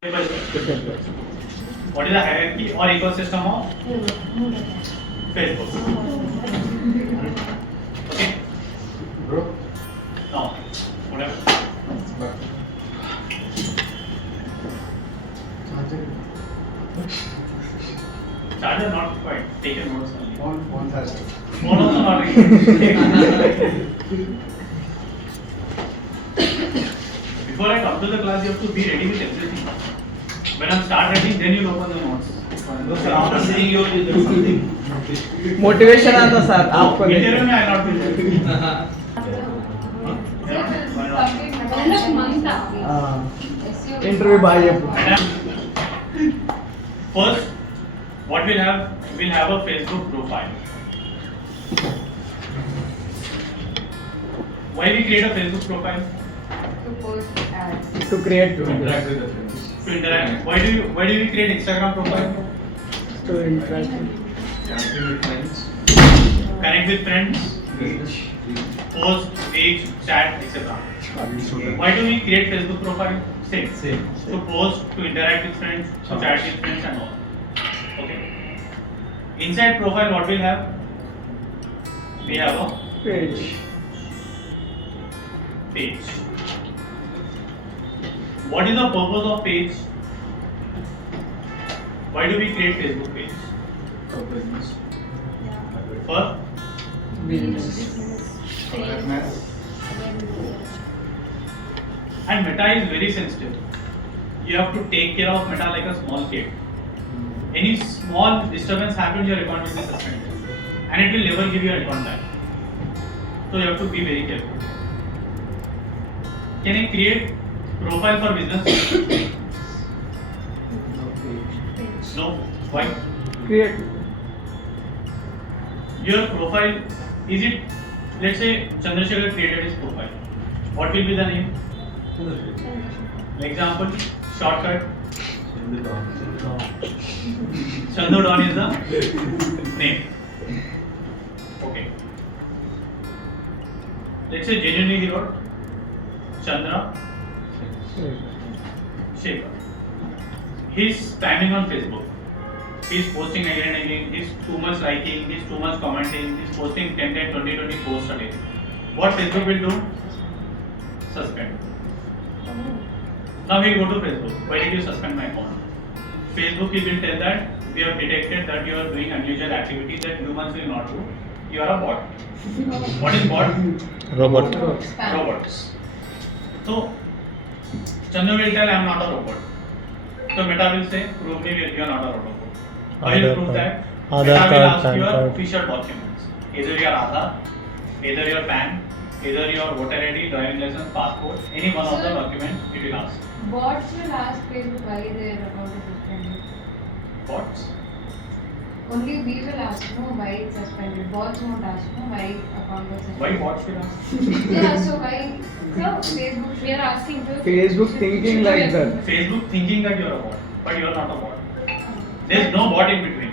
What is the hierarchy or ecosystem of Facebook? Okay. Bro. No. Whatever. Charger not quite. Taken notes only. Phone has. Phone also not ready. Before I come to the class, you have to be ready with everything. When I start writing, then you open the notes. No sir, after seeing you, there is something. Motivation आता sir आपको Interview में I not be there. Interview भाई First, what we'll have a Facebook profile. Why we create a Facebook profile? To post ads. To create To interact with the friends. To interact. Why do we create Instagram profile? To interact Connecting with friends. Connect with friends, Reach. post, page, chat, etc. Why do we create Facebook profile? Same. Same. To post, to interact with friends, to chat with friends and all. Okay. Inside profile, what we'll have? We have a page page. What is the purpose of page? Why do we create Facebook page? For business. For Awareness. and Meta is very sensitive. You have to take care of Meta like a small kid. Any small disturbance happens, your account will be suspended, and it will never give you a account back. So you have to be very careful. Can I create profile for business? No. Why? Create Your profile, is it, let's say Chandrasekhar created his profile. What will be the name? Example, shortcut. Chandu Don is the name. Okay. Let's say genuinely he wrote Chandra Shekhar. He's spamming on Facebook. He's posting again and again. He's too much liking. He's too much commenting. He's posting 10, 20 posts a day. What Facebook will do? Suspend. Now he'll go to Facebook. Why did you suspend my account? Facebook will tell that we have detected that you are doing unusual activities that humans will not do. You are a bot. What is bot? Robot. Robots. So Chandu will tell I am not a robot. So Meta will say prove me you are not a robot. How will you prove that? Aadhaar Meta will card, ask PAN your card. official documents. Either your Aadhaar, either your PAN, either your voter ID, driving license, passport, any one of the documents it will ask. Bots will ask Facebook why their account is suspended. Bots? Only we will ask no why it's suspended. Bots won't ask no why account was suspended. Why bots will ask? Yeah, so why? So Facebook we are asking to. Facebook thinking like that Facebook thinking that you are a bot, but you are not a bot. There is no bot in between.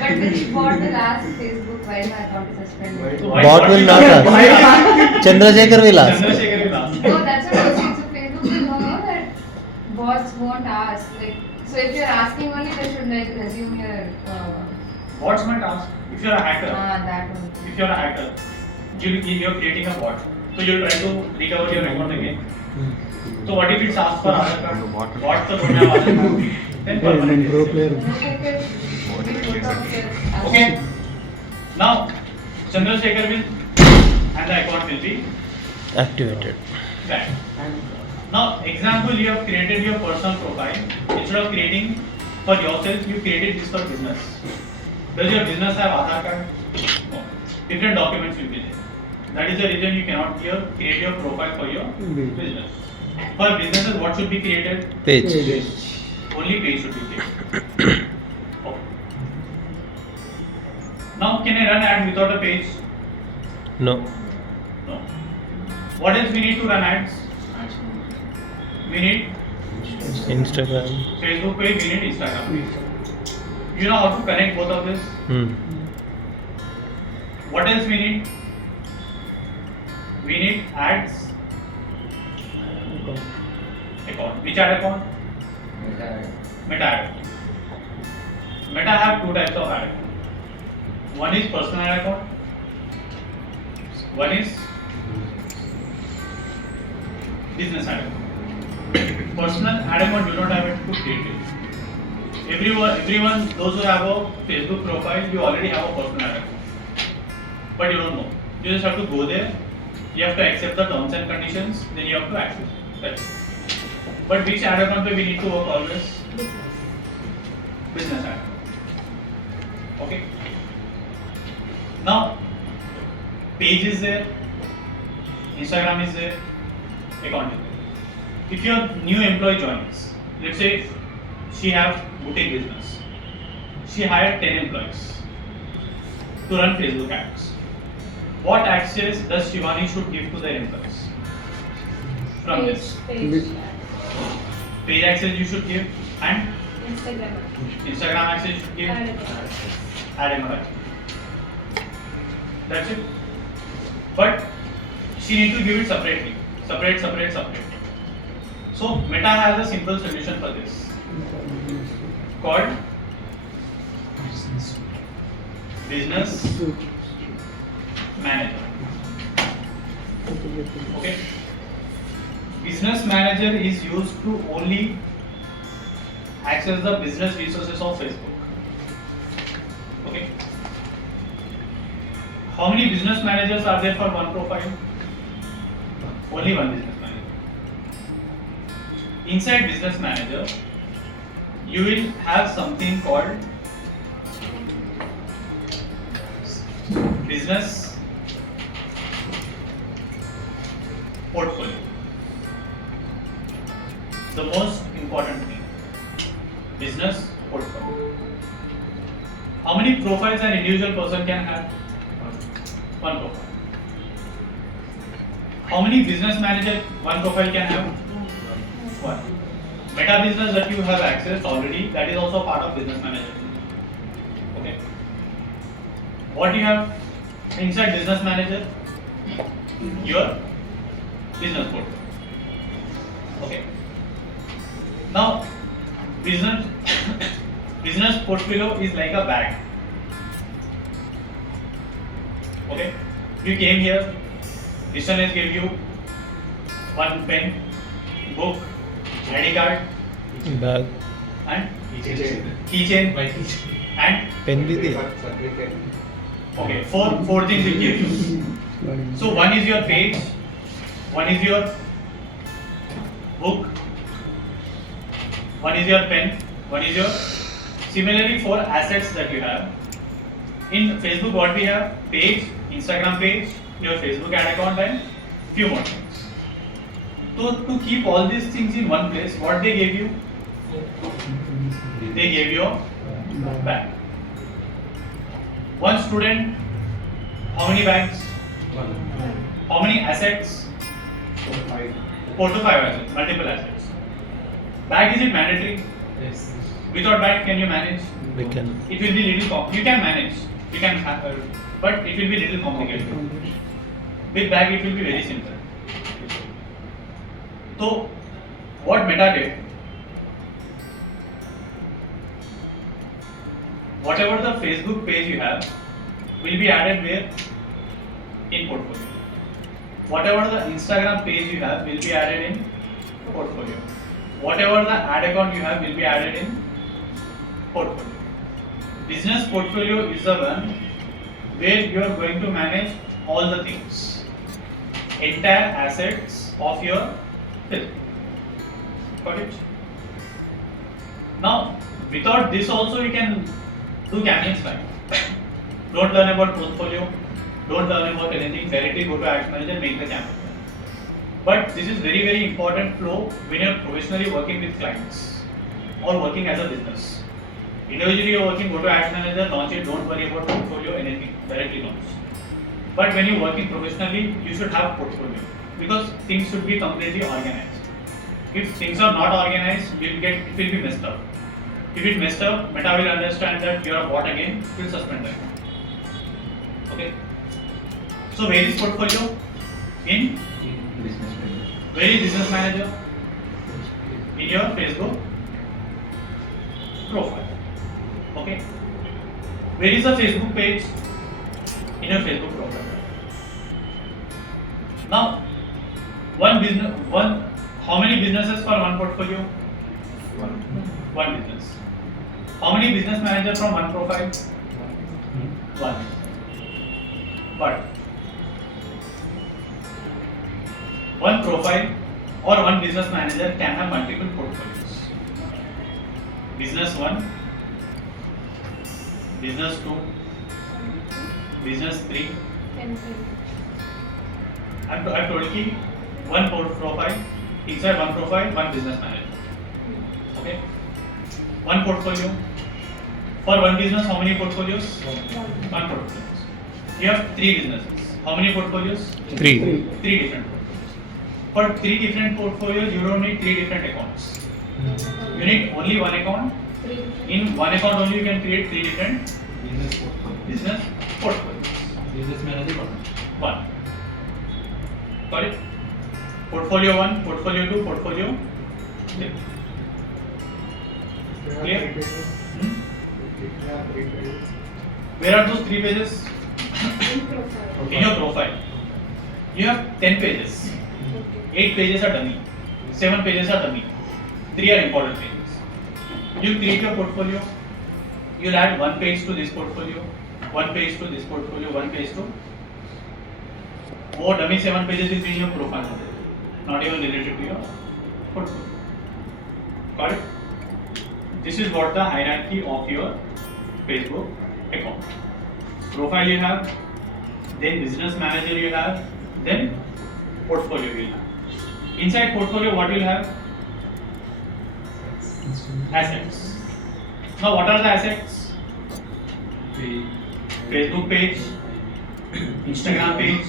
But which bot will ask Facebook why my account is suspended? So why Bot will not ask. Chandrasekhar will ask. Chandrasekhar will ask. No, that's what I'm saying. So Facebook will know that bots won't ask. Like, so if you're asking only, they should like resume your. Bots might ask. If you are a hacker, That one. if you are a hacker, you are creating a bot. So you'll try to recover your account again. So what if it's asked for Aadhaar card? Bot तो don't have Aadhaar card. Then permanent. Pro player. Okay. Now Chandrasekhar will and the account will be Activated. banned. Now example, you have created your personal profile. Instead of creating for yourself, you created this for business. Does your business have Aadhaar card? No. Different documents will be there. That is the reason you cannot here create your profile for your business. For businesses, what should be created? Page. Only page should be created. Okay. Now, can I run ad without a page? No. No. What else we need to run ads? We need Instagram. Facebook page, we need Instagram page. You know how to connect both of this? What else we need? We need ads account. Which ad account? Meta ad account. Meta have two types of ad account. One is personal ad account. One is business ad account. Personal ad account you don't have it to create it. Everyone, those who have a Facebook profile, you already have a personal ad account. But you don't know. You just have to go there. You have to accept the terms and conditions. Then you have to access. That's it. But which ad account we need to work always? Business ad. Okay. Now, page is there, Instagram is there, account is there. If your new employee joins, let's say she have boutique business, she hired 10 employees to run Facebook ads. What access does Shivani should give to their employees from this? Page. Page access you should give, and Instagram. Instagram access you should give, Ad account. ad account. That's it. But she need to give it separately. Separate. So Meta has a simple solution for this called Business Manager. Okay. Business Manager is used to only access the business resources of Facebook. Okay. How many business managers are there for one profile? Only one business manager. Inside Business Manager, you will have something called Business Portfolio. The most important thing, Business Portfolio. How many profiles an individual person can have? One profile. How many business manager one profile can have? One. Meta business that you have accessed already, that is also part of business manager. Okay. What you have inside business manager? Your business portfolio. Okay. Now, business portfolio is like a bag. Okay, you came here, Vishwanesh gave you one pen, book, ID card, Bag. and keychain, and Pen भी दिया. okay, four things it gives you. So one is your page, one is your book, one is your pen, one is your similarly 4 assets that you have. In Facebook, what we have? Page, Instagram page, your Facebook ad account, and few more things. So to keep all these things in one place, what they gave you? They gave you a bag. One student, how many bags? How many assets? 4 to 5 assets, multiple assets. Bag, is it mandatory? Yes. Without bag, can you manage? We can. It will be little you can manage, you can but it will be little complicated. With bag it will be very simple. So what Meta did, whatever the Facebook page you have will be added where? In portfolio. Whatever the Instagram page you have will be added in portfolio. Whatever the ad account you have will be added in portfolio. Business portfolio is the one where you are going to manage all the things, entire assets of your business. Got it? Now, without this also you can do campaigns fine. Don't learn about portfolio, don't learn about anything, directly go to Ads Manager, make the campaign. But this is very, very important flow when you are professionally working with clients or working as a business. Individually you are working, go to Ads Manager, launch it, don't worry about portfolio, anything, directly launch. But when you are working professionally, you should have portfolio because things should be completely organized. If things are not organized, it will be messed up. If it messed up, Meta will understand that you are a bot again, it will suspend that. Okay. So where is portfolio? In Business manager. where is business manager? In your Facebook profile. Okay. Where is the Facebook page? In your Facebook profile. Now, how many businesses for one portfolio? One business. How many business managers from one profile? One. But one profile or one business manager can have multiple portfolios. Business 1, business 2, business 3. I've told you one profile, inside one profile, one business manager. Okay? One portfolio. For one business, how many portfolios? One portfolio. You have 3 businesses. How many portfolios? 3. 3 different portfolios. For 3 different portfolios, you don't need 3 different accounts. You need only one account. In one account only, you can create 3 different business portfolios. Business manager One. Got it? Portfolio 1, portfolio 2, portfolio 3. Clear? Where are those 3 pages? In your profile. You have 10 pages. 8 pages are dummy. 7 pages are dummy. 3 are important pages. You create your portfolio. You'll add 1 page to this portfolio, 1 page to this portfolio, 1 page to. More dummy 7 pages will be in your profile, not even related to your portfolio. Got it? This is what the hierarchy of your Facebook account. Profile you have, then business manager you have, then portfolio you have. Inside portfolio, what you'll have? Assets. Now, what are the assets? Facebook page, Instagram page,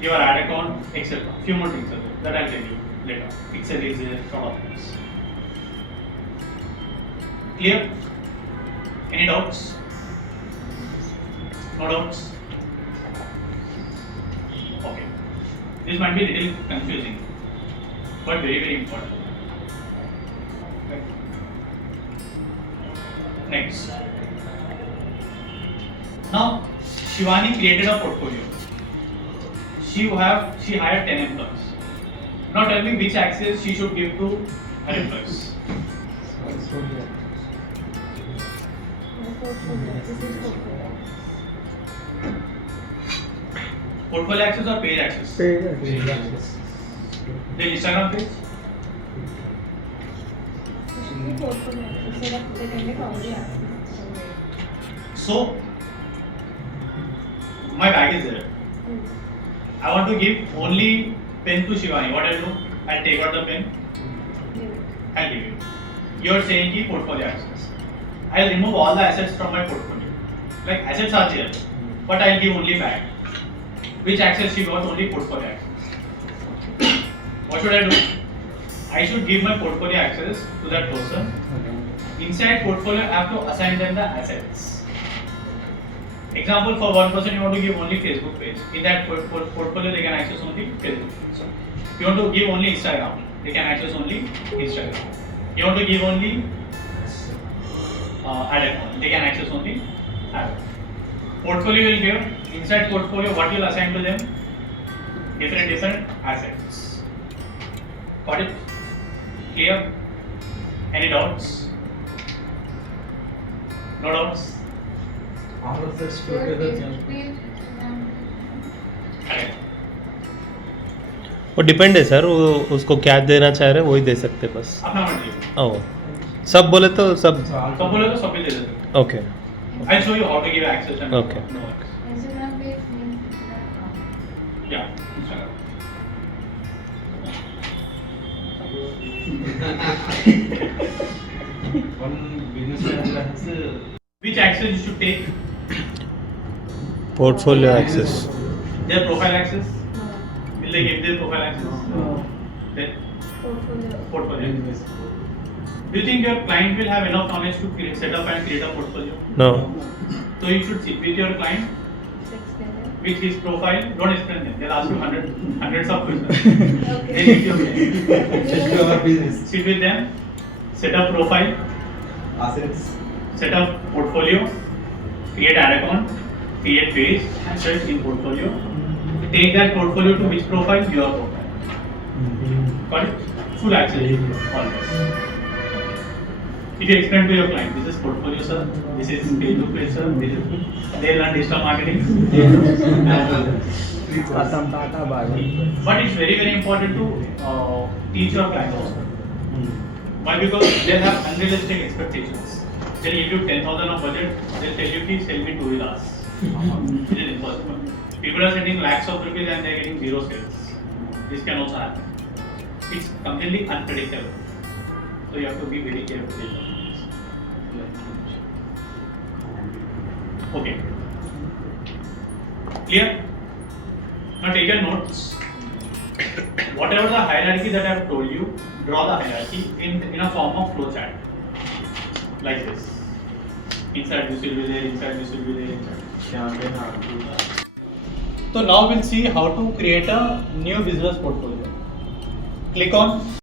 your ad account, etc. Few more things are there that I'll tell you later. Excel is there, lot of things. Clear? Any doubts? No doubts? Okay. This might be a little confusing, but very, very important. Okay. Next. Now, Shivani created a portfolio. She hired 10 employees. Now tell me which access she should give to her employees. Portfolio access or page access? Page. The Instagram page? So, my bag is there. I want to give only pen to Shivani. What I'll do? I'll take out the pen. I'll give you. You're saying ki portfolio access. I'll remove all the assets from my portfolio. Like assets are there, but I'll give only bag. Which access she got? Only portfolio access. What should I do? I should give my portfolio access to that person. Inside portfolio, I have to assign them the assets. Example, for one person, you want to give only Facebook page. In that portfolio, they can access only Facebook page. If you want to give only Instagram, they can access only Instagram. You want to give only ad account, they can access only ad account. Portfolio will give, inside portfolio, what will assign to them? Different assets. Got it? Clear? Any doubts? No doubts? all of this together Correct. वो depend है sir, वो उसको क्या देना चाह रहे हैं वही दे सकते हैं बस. अपना मर्जी. ओ सब बोले तो सब. सब बोले तो सब भी दे देते. Okay. I'll show you how to give access and Okay. no access. Instagram page means Instagram. Yeah, Instagram. one business manager has Which access you should take? Portfolio access. Their profile access? Will they give their profile access? No. Then Portfolio. portfolio. Do you think your client will have enough knowledge to set up and create a portfolio? No. So you should sit with your client with his profile. Don't explain them. They'll ask you hundreds of questions. They need your our business. sit with them, set up profile, assets. Set up portfolio, create ad account, create page, assets in portfolio. Take that portfolio to which profile? Your profile. Got it? Full access. Always. If you explain to your client, this is portfolio, sir. This is Facebook page, sir. This is they learn digital marketing. Ratan Tata Bhai. But it's very very important to teach your client also. Why? Because they have unrealistic expectations. They'll give you 10,000 of budget. They'll tell you, please sell me 2 wheelers. It is impossible. People are sending lakhs of rupees and they're getting 0 sales. This can also happen. It's completely unpredictable. So you have to be very careful with this. Okay. Clear? Now take your notes. Whatever the hierarchy that I have told you, draw the hierarchy in a form of flow chart. Like this. Inside this will be there, inside this will be there, inside. So now we'll see how to create a new business portfolio. Click on